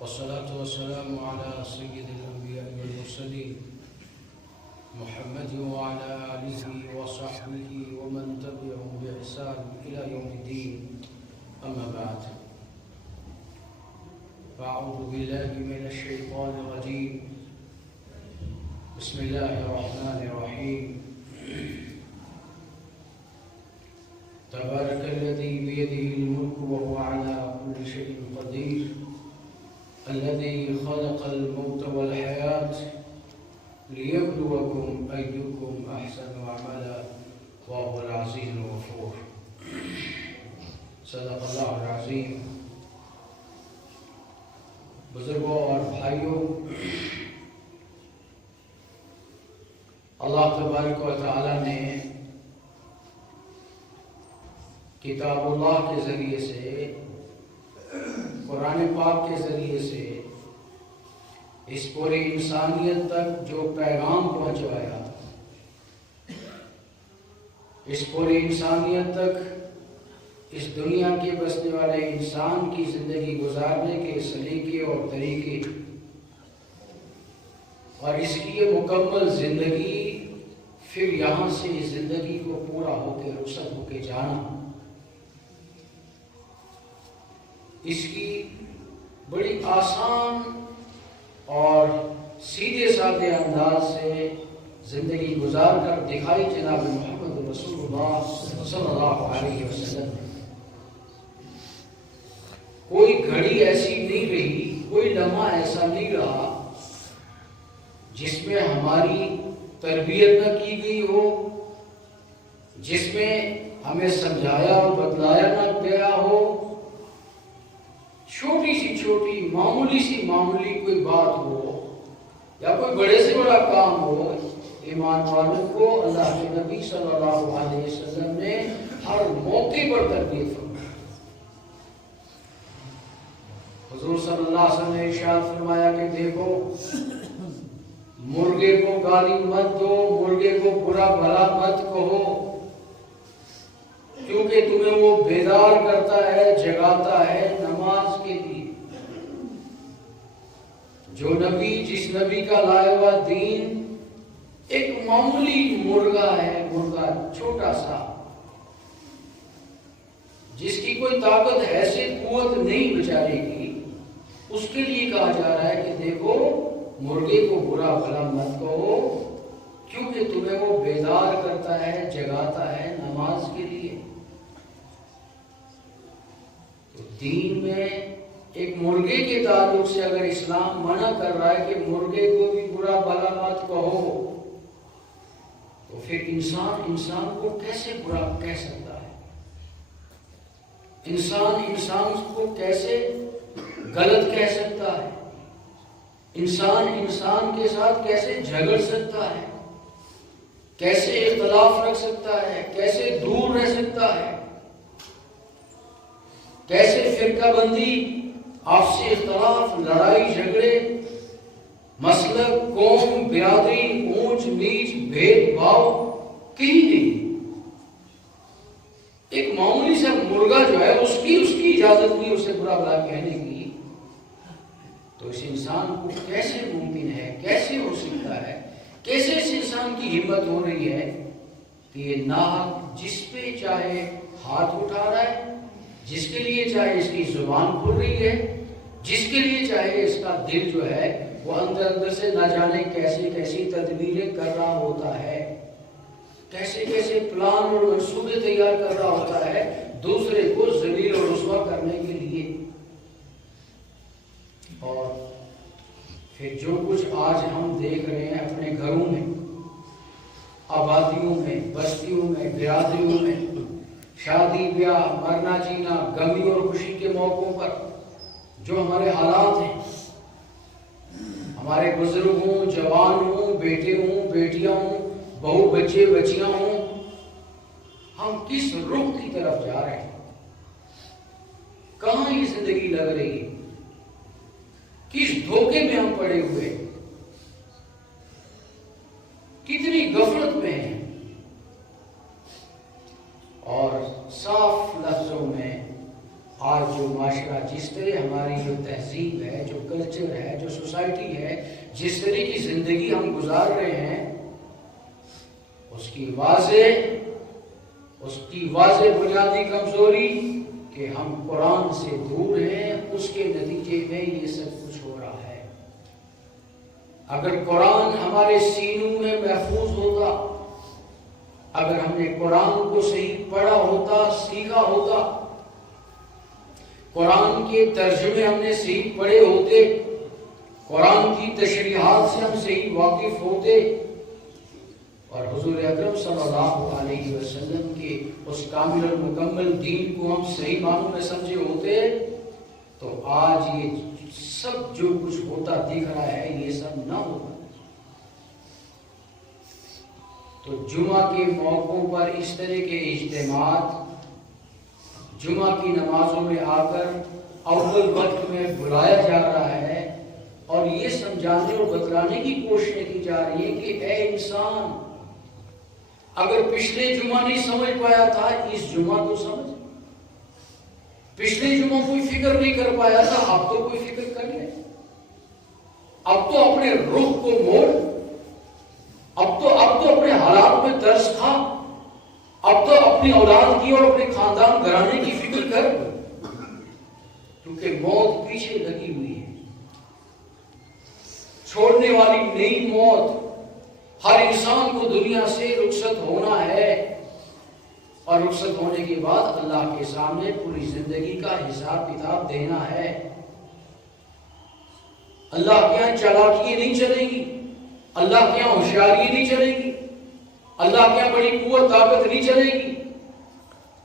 والصلاة والسلام على سيد الأنبياء والمرسلين محمد وعلى آله وصحبه ومن تبعهم بإحسان إلى يوم الدين. أما بعد، فأعوذ بالله من الشيطان الرجيم. بسم الله الرحمن الرحيم. تبارك الذي بيده الملك وهو على كل شيء قدير، الذي خلق الموت والحياة ليبلوكم أيكم أحسن عملا وهو العزيز الغفور. صدق اللہ العظیم. بزرگوں اور بھائیوں، اللہ تبارک و تعالی نے کتاب اللہ کے ذریعے سے، قرآن پاک کے ذریعے سے اس پوری انسانیت تک جو پیغام پہنچوایا، اس پوری انسانیت تک، اس دنیا کے بسنے والے انسان کی زندگی گزارنے کے سلیقے اور طریقے اور اس کی یہ مکمل زندگی، پھر یہاں سے اس زندگی کو پورا ہو کے رخصت ہو کے جانا، اس کی بڑی آسان اور سیدھے سادھے انداز سے زندگی گزار کر دکھائی جناب محمد رسول اللہ صلی اللہ علیہ وسلم. کوئی گھڑی ایسی نہیں رہی، کوئی لمحہ ایسا نہیں رہا جس میں ہماری تربیت نہ کی گئی ہو، جس میں ہمیں سمجھایا اور بتلایا نہ گیا ہو. چھوٹی سی چھوٹی معمولی کوئی بات ہو یا کوئی بڑے سے بڑا کام ہو، ایمان والوں کو اللہ کے نبی صلی اللہ علیہ وسلم نے ہر موقع پر تربیت فرمائی. حضور صلی اللہ علیہ وسلم نے ارشاد فرمایا کہ دیکھو، مرغے کو گالی مت دو، مرغے کو برا بھلا مت کہو، کیونکہ تمہیں وہ بیدار کرتا ہے، جگاتا ہے نماز کے لیے. جو نبی، جس نبی کا لایا ہوا دین ایک معمولی مرغا ہے، مرغا چھوٹا سا، جس کی کوئی طاقت حیثیت قوت نہیں بیچارے کی، اس کے لیے کہا جا رہا ہے کہ دیکھو، مرغے کو برا بھلا مت کہو، کیونکہ تمہیں وہ بیدار کرتا ہے، جگاتا ہے نماز کے لیے. تو دین میں ایک مرغے کے تعلق سے اگر اسلام منع کر رہا ہے کہ مرغے کو بھی برا بھلا مت کہو، تو پھر انسان کو کیسے برا کہہ سکتا ہے؟ انسان کو کیسے غلط کہہ سکتا ہے؟ انسان کے ساتھ کیسے جھگڑ سکتا ہے؟ کیسے اختلاف رکھ سکتا ہے؟ کیسے دور رہ سکتا ہے؟ کیسے فرقہ بندی، آپسی اختلاف، لڑائی جھگڑے، مسلک، قوم، برادری، اونچ نیچ، بھید بھاؤ کہیں نہیں. ایک معمولی سا مرغا جو ہے، اس کی اجازت نہیں اسے برا بھلا کہنے کی. تو اس انسان کو کیسے ممکن ہے، کیسے ہو سکتا ہے، کیسے اس انسان کی ہمت ہو رہی ہے کہ یہ ناحق جس پہ چاہے ہاتھ اٹھا رہا ہے، جس کے لیے چاہے اس کی زبان کھل رہی ہے، جس کے لیے چاہے اس کا دل جو ہے وہ اندر سے نہ جانے کیسی تدبیریں کر رہا ہوتا ہے، کیسے پلان اور منصوبے تیار کر رہا ہوتا ہے دوسرے کو ذلیل اور رسوا کرنے کے لیے. اور پھر جو کچھ آج ہم دیکھ رہے ہیں اپنے گھروں میں، آبادیوں میں، بستیوں میں، برادریوں میں، شادی بیاہ، مرنا جینا، غمی اور خوشی کے موقعوں پر جو ہمارے حالات ہیں، ہمارے بزرگ ہوں، جوان ہوں، بیٹے ہوں، بیٹیاں ہوں، بہو بچے بچیاں ہوں، ہم کس رخ کی طرف جا رہے ہیں؟ کہاں یہ زندگی لگ رہی ہے؟ کس دھوکے میں ہم پڑے ہوئے ہیں؟ کتنی غفلت میں ہیں؟ اور صاف لفظوں میں آج جو معاشرہ جس طرح ہماری جو تہذیب ہے، جو کلچر ہے، جو سوسائٹی ہے، جس طرح کی زندگی ہم گزار رہے ہیں، اس کی واضح بنیادی کمزوری کہ ہم قرآن سے دور ہیں، اس کے نتیجے میں یہ سب کچھ ہو رہا ہے۔ اگر قرآن ہمارے سینوں میں محفوظ ہوتا، اگر ہم نے قرآن کو صحیح پڑھا ہوتا، سیکھا ہوتا، قرآن کے ترجمے ہم نے صحیح پڑھے ہوتے، قرآن کی تشریحات سے ہم صحیح واقف ہوتے، اور حضور اکرم صلی اللہ علیہ وسلم کے اس کامل اور مکمل دین کو ہم صحیح معنوں میں سمجھے ہوتے، تو آج یہ سب جو کچھ ہوتا دکھ رہا ہے یہ سب نہ ہوتا۔ تو جمعہ کے موقعوں پر اس طرح کے اجتماعات، جمعہ کی نمازوں میں آ کر اول وقت میں بلایا جا رہا ہے اور یہ سمجھانے اور بتلانے کی کوششیں کی جا رہی ہیں کہ اے انسان، اگر پچھلے جمعہ نہیں سمجھ پایا تھا، اس جمعہ کو سمجھ۔ پچھلے جمعہ کوئی فکر نہیں کر پایا تھا، اب تو کوئی فکر کر لے۔ اب تو اپنے رخ کو موڑ، اب تو اپنے حالات میں ترس کھا، اب تو اپنی اولاد کی اور اپنے خاندان گھرانے کی فکر کر، کیونکہ موت پیچھے لگی ہوئی ہے، چھوڑنے والی نئی موت۔ ہر انسان کو دنیا سے رخصت ہونا ہے، اور رخصت ہونے کے بعد اللہ کے سامنے پوری زندگی کا حساب کتاب دینا ہے۔ اللہ کے یہاں چالاکی نہیں چلے گی، اللہ کے یہاں ہوشیاری نہیں چلے گی، اللہ کے یہاں بڑی قوت طاقت نہیں چلے گی۔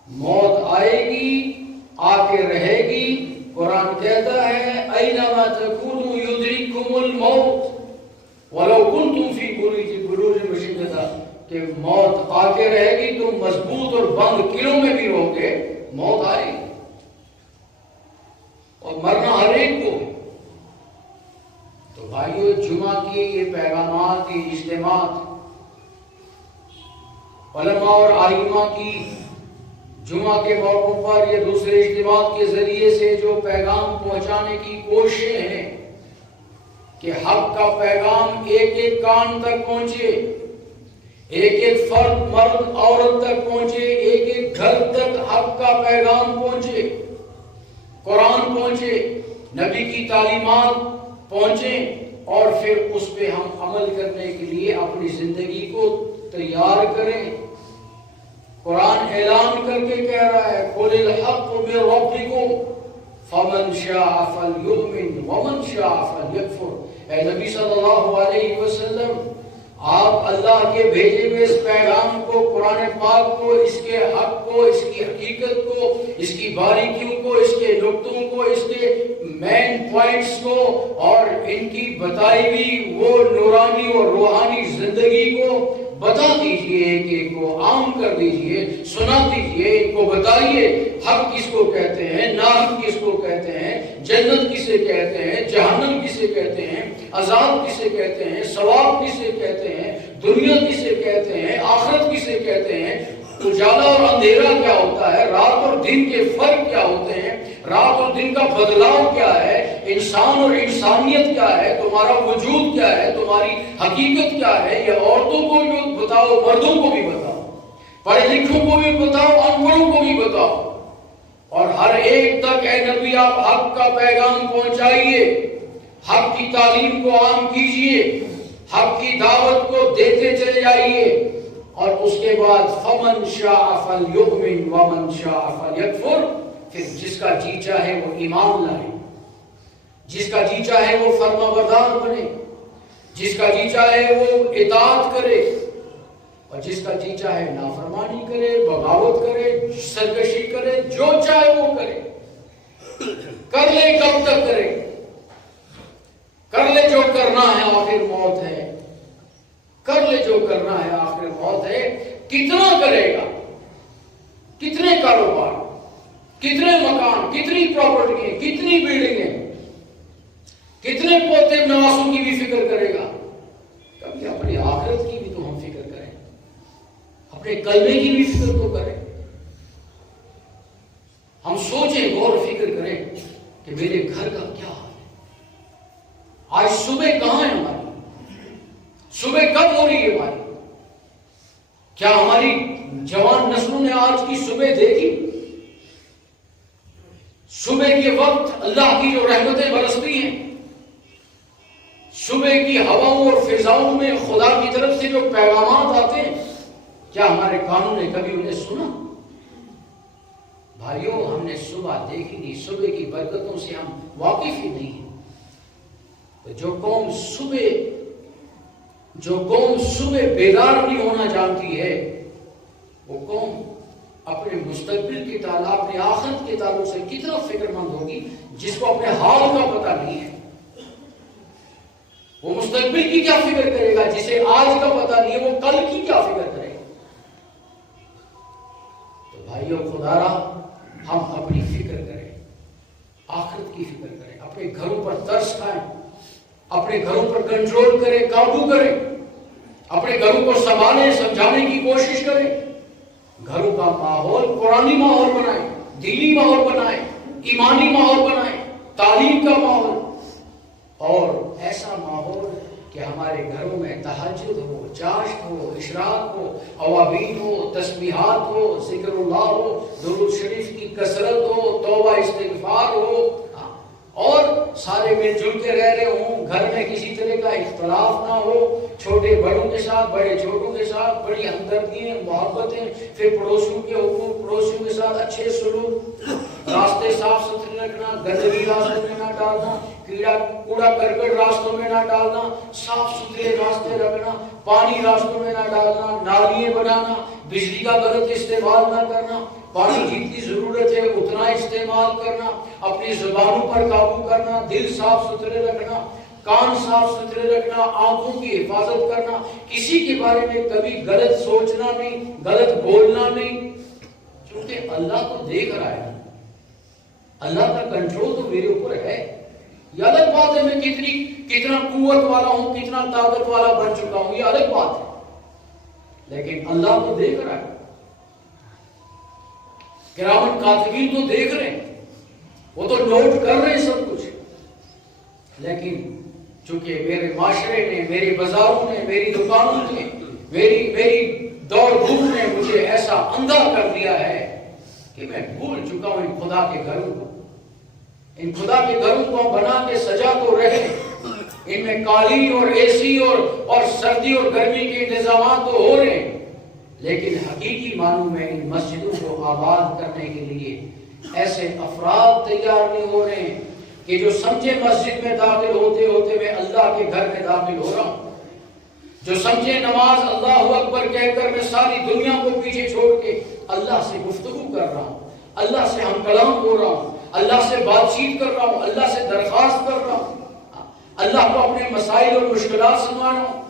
موت آئے گی، آ کے رہے گی۔ قرآن کہتا ہے اینما تکونوا یدرککم الموت ولو کنتم فی بروج مشددہ، کہ موت آ کے رہے گی، تم مضبوط اور بند قلعوں میں بھی رہو گے، موت آئے گی، اور مرنا ہر ایک کو۔ تو بھائیو، جمعہ کے یہ پیغامات، یہ اجتماعات، علماء اور ائمہ کی جمعہ کے موقع پر یہ دوسرے اجتماعات کے ذریعے سے جو پیغام پہنچانے کی کوششیں ہیں کہ حق کا پیغام ایک ایک کان تک پہنچے، ایک ایک فرد، مرد عورت تک پہنچے، ایک ایک گھر تک حق کا پیغام پہنچے، قرآن پہنچے، نبی کی تعلیمات پہنچیں، اور پھر اس پہ ہم عمل کرنے کے لیے اپنی زندگی کو تیار کریں۔ قرآن اعلان کر کے کہہ رہا ہے قُلِ الْحَقُّ مِنْ رَبِّكُمْ فَمَنْ شَاءَ فَلْيُؤْمِنْ وَمَنْ شَاءَ فَلْيَكْفُرْ۔ اے نبی صلی اللہ علیہ وسلم، آپ اللہ کے بھیجے ہوئے اس پیغام کو، قرآن پاک کو، اس کے حق کو، اس کی حقیقت کو، اس کی باریکیوں کو، اس کے نقطوں کو، اس کے مین پوائنٹس کو، اور ان کی بتائی ہوئی وہ نورانی اور روحانی زندگی کو بتا دیجئے، ایک ایک کو عام کر دیجئے، سنا دیجئے، ان کو بتائیے حق کس کو کہتے ہیں، ناحق کس کو کہتے ہیں، جنت کسے کہتے ہیں، جہنم کسے کہتے ہیں، عذاب کسے کہتے ہیں، ثواب کسے کہتے ہیں، دنیا کسے کہتے ہیں، آخرت کسے کہتے ہیں، اجالا اور اندھیرا کیا ہوتا ہے، رات اور دن کے فرق کیا ہوتے ہیں، رات اور دن کا بدلاؤ کیا ہے، انسان اور انسانیت کیا ہے، تمہارا وجود کیا ہے، تمہاری حقیقت کیا ہے، یہ عورتوں کو بھی بتاؤ، مردوں کو بھی بتاؤ، پڑھے لکھوں کو بھی بتاؤ، ان پڑھوں کو بھی بتاؤ، اور ہر ایک تک اے نبی آپ حق کا پیغام پہنچائیے، حق کی تعلیم کو عام کیجئے، حق کی دعوت کو دیتے چلے جائیے، اور اس کے بعد فَمَنْ شَاءَ فَلْيُؤْمِنْ وَمَنْ شَاءَ فَلْيَكْفُرْ۔ پھر جس کا جی چاہے وہ ایمان لائے، جس کا جی چاہے وہ فرما بردار بنے، جس کا جی چاہے وہ اطاعت کرے، اور جس کا جی چاہے نافرمانی کرے، بغاوت کرے، سرکشی کرے، جو چاہے وہ کرے، کر لے، کب تک کرے، کر لے جو کرنا ہے، آخر موت ہے، کر لے جو کرنا ہے، آخر موت ہے۔ کتنا کرے گا، کتنے کاروبار، کتنے مکان، کتنی پراپرٹی، کتنی بلڈنگیں، کتنے پوتے نواسوں کی بھی فکر کرے گا؟ کبھی اپنی آخرت کی بھی تو ہم فکر کریں، اپنے کلمے کی بھی فکر تو کریں، ہم سوچیں، غور و فکر کریں کہ میرے گھر گھر کا کیا حال ہے؟ آج صبح کہاں ہے ہماری؟ صبح کب ہو رہی ہے ہماری؟ کیا ہماری جوان نسلوں نے آج کی صبح دیکھی؟ صبح کے وقت اللہ کی جو رحمتیں برستی ہیں، صبح کی ہواؤں اور فضاؤں میں خدا کی طرف سے جو پیغامات آتے ہیں، کیا ہمارے کانوں نے کبھی انہیں سنا؟ بھائیوں، ہم نے صبح دیکھی نہیں، صبح کی برکتوں سے ہم واقف ہی نہیں ہیں۔ تو جو قوم صبح بیدار نہیں ہونا جانتی ہے، وہ قوم اپنے مستقبل کے تعلق، اپنے آخرت کے تعلق سے کتنا فکر مند ہوگی جس کو اپنے حال کا پتہ نہیں ہے۔ وہ مستقبل کی کیا فکر کرے گا جسے آج کا پتہ نہیں ہے، وہ کل کی کیا فکر کرے گا؟ تو بھائیوں، خدا را ہم اپنی فکر کریں، آخرت کی فکر کریں، اپنے گھروں پر ترس کھائیں، اپنے گھروں پر کنٹرول کریں، قابو کریں، اپنے گھروں کو سنبھالیں، سمجھانے کی کوشش کریں۔ گھروں کا ماحول قرآنی ماحول بنائیں، دینی ماحول بنائیں، ایمانی ماحول بنائیں، تعلیم کا ماحول، اور ایسا ماحول کہ ہمارے گھروں میں تہجد ہو، چاشت ہو، اشراق ہو، اوابین ہو، تسبیحات ہو، ذکر اللہ ہو، درود شریف کی کثرت ہو، توبہ استغفار ہو، اور سارے مل جل کے رہ رہے ہوں، گھر میں کسی طرح کا اختلاف نہ ہو، چھوٹے بڑوں کے ساتھ، بڑے چھوٹوں کے ساتھ بڑی ہمدردیاں، محبتیں، پھر پڑوسیوں کے حقوق، پڑوسیوں کے ساتھ اچھے سلوک، راستے صاف ستھرے رکھنا، گندگی راستوں میں نہ ڈالنا، کوڑا کرکٹ راستوں میں نہ ڈالنا، صاف ستھرے راستے رکھنا، پانی راستوں میں نہ ڈالنا، نالیاں بنانا، بجلی کا غلط استعمال نہ کرنا، پانی جتنی ضرورت ہے اتنا استعمال کرنا، اپنی زبانوں پر قابو کرنا، دل صاف ستھرے رکھنا، کان صاف ستھرے رکھنا، آنکھوں کی حفاظت کرنا، کسی کے بارے میں کبھی غلط سوچنا نہیں، غلط بولنا نہیں، کیونکہ اللہ تو دیکھ رہا ہے، اللہ کا کنٹرول تو میرے اوپر ہے۔ یہ الگ بات ہے میں کتنا قوت والا ہوں، کتنا طاقت والا بن چکا ہوں، یہ الگ بات ہے، لیکن اللہ تو دیکھ رہا ہے، کرامن کاتبین تو دیکھ رہے ہیں، وہ تو نوٹ کر رہے ہیں سب کچھ، لیکن چونکہ میرے معاشرے نے، میرے بازاروں نے، میری دکانوں نے، میری دوڑ دھوپ نے مجھے ایسا اندھا کر دیا ہے کہ میں بھول چکا ہوں ان خدا کے گھروں کو۔ ان خدا کے گھروں کو ہم بنا کے سجا تو رہے، ان میں قالین اور اے سی اور سردی اور گرمی کے انتظامات تو ہو رہے ہیں، لیکن حقیقی معنوں میں ان مسجدوں کو آباد کرنے کے لیے ایسے افراد تیار نہیں ہو رہے ہیں کہ جو سمجھے مسجد میں داخل ہوتے ہوتے میں اللہ کے گھر میں داخل ہو رہا ہوں، جو سمجھے نماز اللہ اکبر کہہ کر میں ساری دنیا کو پیچھے چھوڑ کے اللہ سے گفتگو کر رہا ہوں، اللہ سے ہم کلام ہو رہا ہوں، اللہ سے بات چیت کر رہا ہوں، اللہ سے درخواست کر رہا ہوں، اللہ کو اپنے مسائل اور مشکلات سنا رہا ہوں،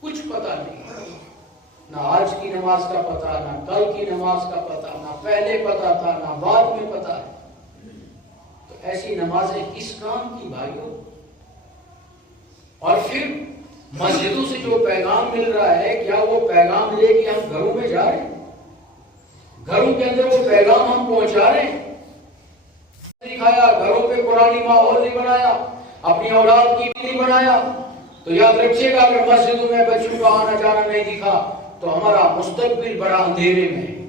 کچھ پتہ نہیں، نہ آج کی نماز کا پتہ، نہ کل کی نماز کا پتہ، نہ پہلے پتہ تھا، نہ بعد میں پتہ ہے۔ تو ایسی نمازیں کس کام کی بھائیوں؟ اور پھر مسجدوں سے جو پیغام مل رہا ہے، کیا وہ پیغام لے کے ہم گھروں میں جا رہے ہیں؟ گھروں کے اندر وہ پیغام ہم پہنچا رہے ہیں؟ دکھایا، گھروں پہ قرآنی ماحول نہیں بنایا، اپنی اولاد کی نہیں بنایا، تو یاد رکھیے گا اگر مسجدوں میں بچوں کا آنا جانا نہیں دکھا تو ہمارا مستقبل بڑا اندھیرے میں ہے،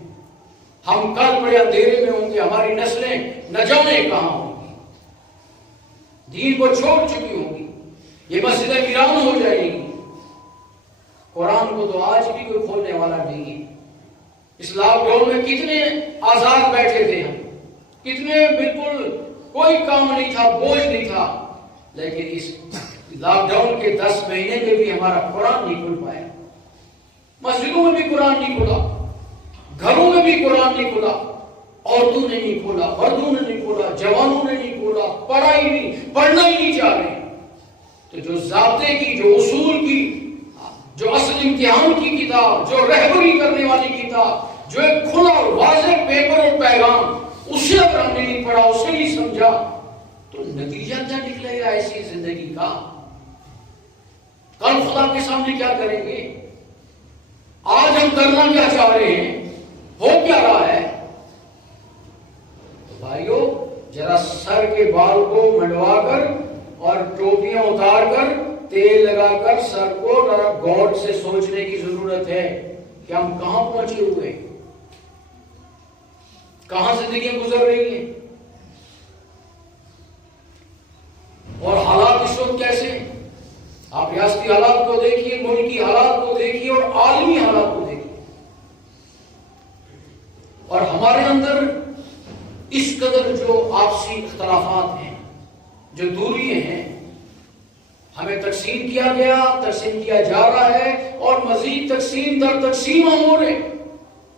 ہم کل بڑے اندھیرے میں ہوں گے، ہماری نسلیں نہ جانے کہاں ہوں گی، دین کو چھوڑ چکی ہوں گی، یہ مسجدیں ویران ہو جائیں گی۔ قرآن کو تو آج بھی کوئی کھولنے والا نہیں ہے۔ اس لاک ڈاؤن میں کتنے آزاد بیٹھے تھے ہم، کتنے بالکل کوئی کام نہیں تھا، بوجھ نہیں تھا، لیکن اس لاک ڈاؤن کے 10 مہینے میں بھی ہمارا قرآن نہیں کھل پایا، مسجدوں میں بھی قرآن نہیں کھلا، گھروں میں بھی قرآن نہیں کھلا، عورتوں نے نہیں کھولا، مردوں نے نہیں کھولا، جوانوں نے نہیں کھولا، پڑھنا ہی نہیں چاہ رہے۔ تو جو ضابطے کی، جو اصول کی، جو اصل امتحان کی کتاب، جو رہبری کرنے والی کتاب، جو ایک کھلا اور واضح پیپر اور پیغام، اسے اگر ہم نے نہیں پڑھا، اسے نہیں سمجھا، تو نتیجہ کیا نکلے گا ایسی زندگی کا؟ کل خدا کے سامنے کیا کریں گے؟ آج ہم کرنا کیا چاہ رہے ہیں؟ ہو کیا رہا ہے؟ تو بھائیو، ذرا سر کے بال کو منڈوا کر اور ٹوپیاں اتار کر تیل لگا کر سر کو ذرا غور سے سوچنے کی ضرورت ہے کہ ہم کہاں پہنچے ہوئے ہیں، کہاں زندگیاں گزر رہی ہیں، اور حالات اس وقت کیسے ہیں۔ آپ ریاستی حالات کو دیکھیے، ملکی حالات کو دیکھیے اور عالمی حالات کو دیکھیے، اور ہمارے اندر اس قدر جو آپسی اختلافات ہیں، جو دوریاں ہیں، ہمیں تقسیم کیا گیا، تقسیم کیا جا رہا ہے، اور مزید تقسیم در تقسیم ہو رہے ہیں،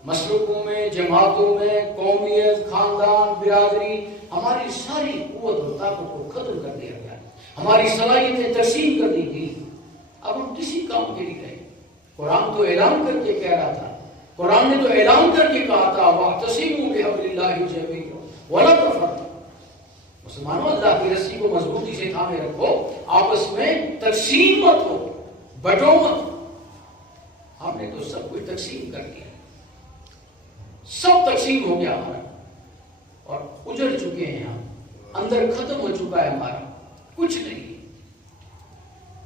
مسلکوں میں، جماعتوں میں، قومیت، خاندان، برادری، ہماری ساری قوت اور طاقت کو ختم کر دیا گیا، ہماری صلاحیتیں تقسیم کر دی گئی۔ اب ہم کسی کام کے لیے رہے۔ قرآن تو اعلان کر کے کہہ رہا تھا، قرآن نے تو اعلان کر کے کہا تھا وَاعْتَصِمُوا بِحَبْلِ اللَّهِ جَمِيعًا وَلَا تَفَرَّقُوا، مسلمانوں اللہ کی رسی کو مضبوطی سے تھامے رکھو، آپس میں تقسیم مت ہو، بٹو مت۔ ہم نے تو سب کچھ تقسیم کر دیا، سب تقسیم ہو گیا ہمارا، اور اجڑ چکے ہیں ہم، اندر ختم ہو چکا ہے ہمارا، کچھ نہیں۔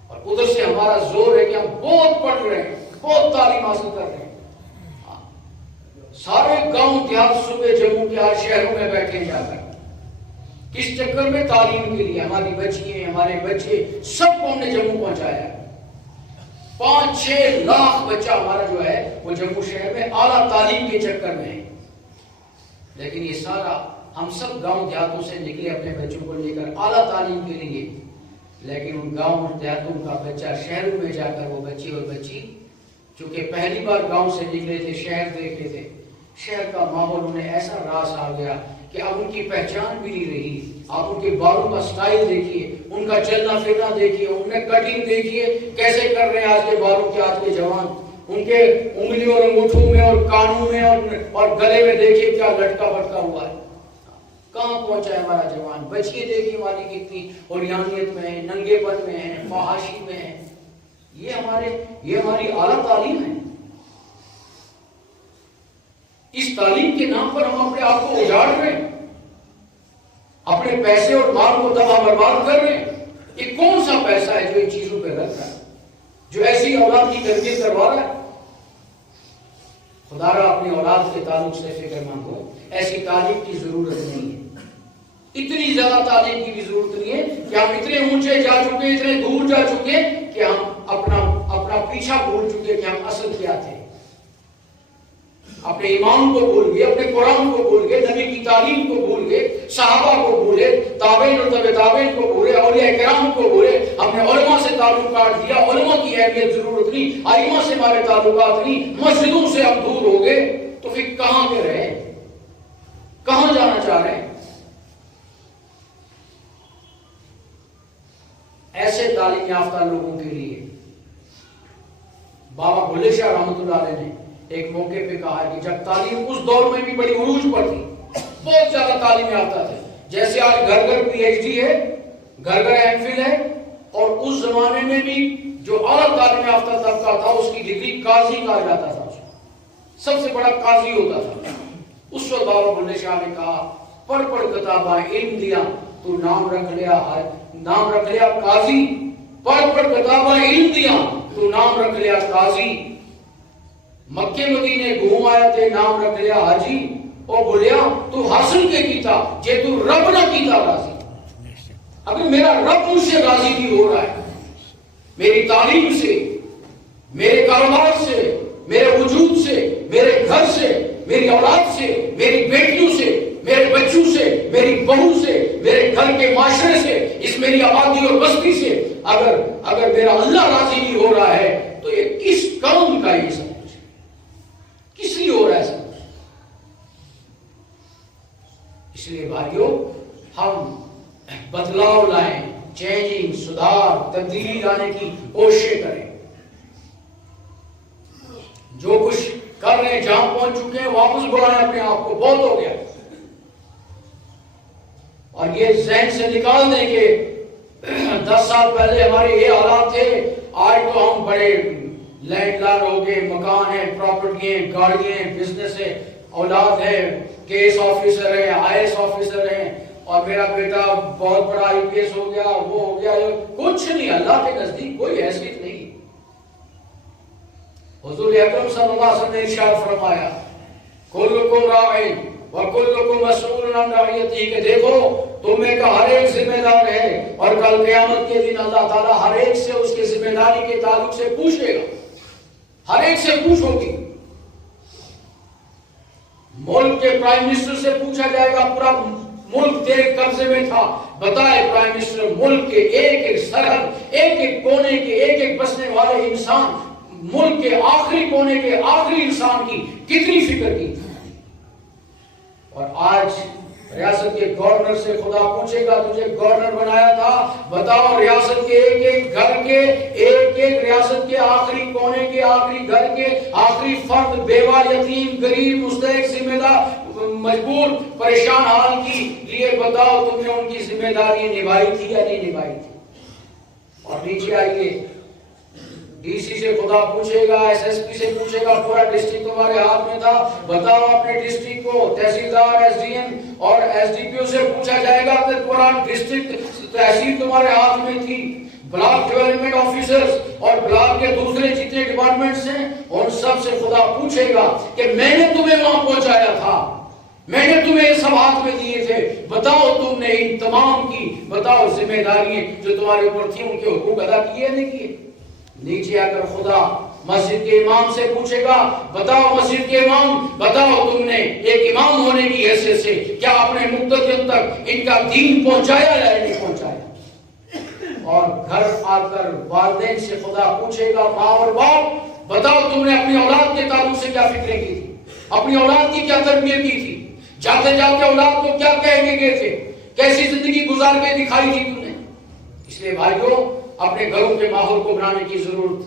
اور ادھر سے ہمارا زور ہے کہ ہم بہت پڑھ رہے ہیں، بہت تعلیم حاصل کر رہے ہیں، سارے گاؤں دیہات صوبے جموں کے آج شہروں میں بیٹھے جا کر، کس چکر میں؟ تعلیم کے لیے۔ ہماری بچیاں، ہمارے بچے، سب کو ہم نے جموں پہنچایا ہے۔ 5-6 لاکھ بچہ ہمارا جو ہے وہ جموں شہر میں اعلیٰ تعلیم کے چکر میں ہے، لیکن یہ سارا ہم سب گاؤں دیہاتوں سے نکلے اپنے بچوں کو لے کر اعلیٰ تعلیم کے لیے، لیکن ان گاؤں اور دیہاتوں کا بچہ شہروں میں جا کر وہ بچی اور بچی چونکہ پہلی بار گاؤں سے نکلے تھے، شہر دیکھے تھے، شہر کا ماحول انہیں ایسا راس آ گیا کہ اب ان کی پہچان بھی نہیں رہی۔ آپ ان کے بالوں کا سٹائل دیکھیے، ان کا چلنا پھرنا دیکھیے، ان میں کٹنگ دیکھیے کیسے کر رہے ہیں آج کے بالوں کے، آج کے جوان، ان کے انگلیوں اور انگوٹھوں میں اور کانوں میں اور گلے میں دیکھیے کیا لٹکا پٹکا ہوا ہے۔ کہاں پہنچا ہے ہمارا جوان؟ بچیاں دیکھیے ہماری کتنی اوریانیت میں ہیں، ننگے پن میں ہیں، فحاشی میں ہیں۔ یہ ہماری اعلیٰ تعلیم ہے۔ اس تعلیم کے نام پر ہم اپنے آپ کو اجاڑ رہے ہیں، اپنے پیسے اور مال کو تباہ برباد کر رہے ہیں۔ یہ کون سا پیسہ ہے جو ان چیزوں پہ رکھ رہا ہے، جو ایسی اولاد کی تربیت کروا رہا ہے؟ خدا را اپنی اولاد کے تعلق سے فکر مند ہو، ایسی تعلیم کی ضرورت نہیں ہے، اتنی زیادہ تعلیم کی بھی ضرورت نہیں ہے کہ ہم اتنے اونچے جا چکے، اتنے دور جا چکے کہ ہم اپنا پیچھا بھول چکے کہ ہم اصل کیا تھے، اپنے ایمان کو بھول گئے، اپنے قرآن کو بھول گئے، نبی کی تعلیم کو بھول گئے، صحابہ کو بھولے، تابعین اور تبع تابعین کو بھولے، اولیاء کرام کو بھولے، ہم نے علماء سے تعلق کاٹ دیا۔ علماء کی اہمیت ضرورت نہیں، ائمہ سے ہمارے تعلقات نہیں، مسجدوں سے ہم دور ہو گئے، تو پھر کہاں پہ رہے، کہاں جانا چاہ رہے ہیں؟ ایسے تعلیم یافتہ لوگوں کے لیے بابا بھلے شاہ رحمۃ اللہ علیہ نے ایک موقع پہ کہا ہے کہ جب تعلیم اس دور میں بھی بڑی عروج پر تھی، بہت زیادہ تعلیم یافتہ تھے، جیسے آج گھر گھر پی ایچ ڈی ہے، گھر گھر ایم فل ہے، اور اس زمانے میں بھی جو اعلیٰ تعلیم یافتہ طبقہ تھا اس کی ڈگری قاضی کہا جاتا تھا، سب سے بڑا قاضی ہوتا تھا۔ اس وقت بابا بھلے شاہ نے کہا پڑھ پڑھ کتاباں علم دیا تو نام رکھ لیا قاضی، پڑھ پڑھ کتاباں علم دیا تو نام رکھ لیا قاضی، مکے مدینے گھوم آیا تے نام رکھ لیا حاجی، او بھلیا تو حاصل کے کیتا جے تو رب نہ کیتا راضی۔ اگر میرا رب مجھ سے راضی نہیں ہو رہا ہے، میری تعلیم سے، میرے کاروبار سے، میرے وجود سے، میرے گھر سے، میری اولاد سے، میری بیٹیوں سے، میرے بچوں سے، میری بہو سے، میرے گھر کے معاشرے سے، اس میری آبادی اور بستی سے اگر میرا اللہ راضی نہیں ہو رہا ہے تو یہ کس کام کا یہ سب کچھ کس لیے ہو رہا ہے سب کچھ؟ اس لیے بھائیوں ہم بدلاؤ لائیں، چینجنگ، سدھار، تبدیلی لانے کی کوشش کریں۔ جو کچھ کر رہے ہیں، جہاں پہنچ چکے ہیں، واپس بلائیں اپنے آپ کو، بہت ہو گیا، اور یہ ذہن سے نکال دیں کہ 10 سال پہلے ہمارے یہ حالات تھے، آج تو ہم بڑے لینڈ لار ہو گئے، مکان ہے، پراپرٹی ہیں، گاڑی ہیں، بزنس ہے، اولاد ہے، کیس آفیسر ہیں، آئی ایس آفیسر ہیں، اور میرا بیٹا بہت بڑا IPS ہو گیا، وہ ہو گیا، کچھ نہیں، اللہ کے نزدیک کوئی حیثیت نہیں۔ حضور اکرم صلی اللہ علیہ وسلم نے ارشاد فرمایا کلکم راعٍ وکلکم مسئول عن رعیتہ، کہ دیکھو تم میں کا ہر ایک ذمہ دار ہے، اور کل قیامت کے دن اللہ تعالیٰ ہر ایک سے اس کے ذمہ داری کے تعلق سے پوچھے گا، ہر ایک سے پوچھو گی۔ ملک کے پرائم منسٹر سے پوچھا جائے گا پورا ملک تیرے قبضے میں تھا، بتائے پرائم منسٹر ملک کے ایک ایک سرحد، ایک ایک کونے کے ایک ایک بسنے والے انسان، ملک کے آخری کونے کے آخری انسان کی کتنی فکر کی تھی۔ اور آج ریاست کے گورنر سے خدا پوچھے گا تجھے گورنر بنایا تھا، بتاؤ ریاست کے ایک ایک گھر کے ایک ایک ریاست کے آخری کونے کے آخری گھر کے آخری فرد، بیوہ، یتیم، غریب، مستحق، ذمہ دار، مجبور، پریشان حال کی لیے بتاؤ تم نے ان کی ذمہ داری نبھائی تھی یا نہیں نبھائی تھی؟ اور نیچے آئیے، DC سے خدا پوچھے گا، SSP سے پوچھے گا، پورا ڈسٹرکٹ تمہارے ہاتھ میں تھا، بتاؤ اپنے ڈسٹرکٹ کو، تحصیلدار، SDM اور SDPO سے پوچھا جائے گا کہ پورا ڈسٹرکٹ تحصیل تمہارے ہاتھ میں تھی، بلاک ڈیولپمنٹ آفیسرز اور بلاک کے دوسرے جتنے ڈپارٹمنٹس ہیں ان سب سے خدا پوچھے گا کہ میں نے تمہیں وہاں پہنچایا تھا، میں نے تمہیں سب ہاتھ میں دیے تھے، بتاؤ تم نے ان تمام کی بتاؤ ذمہ داریاں جو تمہارے اوپر تھی ان کے حقوق ادا کیے یا نہیں کیے؟ نیچے آ کر خدا مسجد کے امام سے پوچھے گا، بتاؤ مسجد کے امام، بتاؤ تم نے ایک امام ہونے کی حیثیت سے کیا اپنے مقتدیوں تک ان کا دین پہنچایا یا نہیں پہنچایا؟ اور گھر آ کر والدین سے خدا پوچھے گا، ماں اور باپ بتاؤ تم نے اپنی اولاد کے تعلق سے کیا فکریں کی تھی، اپنی اولاد کی کیا تربیت کی تھی، جاتے جاتے اولاد کو کیا کہہ کے گئے تھے، کیسی زندگی گزار کے دکھائی تھی تم نے؟ اس لیے بھائیوں اپنے گھروں کے ماحول کو بنانے کی ضرورت،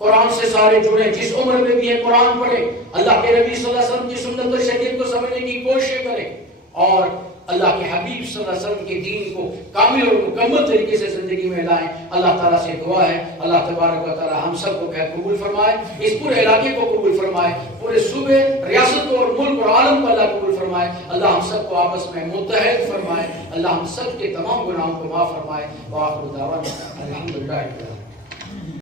قرآن سے سارے جڑے، جس عمر میں بھی ہے قرآن پڑھے، اللہ کے نبی صلی اللہ علیہ وسلم کی سنت و شریعت کو سمجھنے کی کوشش کریں، اور اللہ کے حبیب صلی اللہ علیہ وسلم کے دین کو کامل اور مکمل طریقے سے زندگی میں لائیں۔ اللہ تعالیٰ سے دعا ہے اللہ تبارک و تعالیٰ ہم سب کو قبول فرمائے، اس پورے علاقے کو قبول فرمائے، پورے صوبے، ریاست اور ملک اور عالم کو اللہ قبول فرمائے، اللہ ہم سب کو آپس میں متحد فرمائے، اللہ ہم سب کے تمام گناہوں کو معاف فرمائے۔ وآخر دعوانا الحمدللہ۔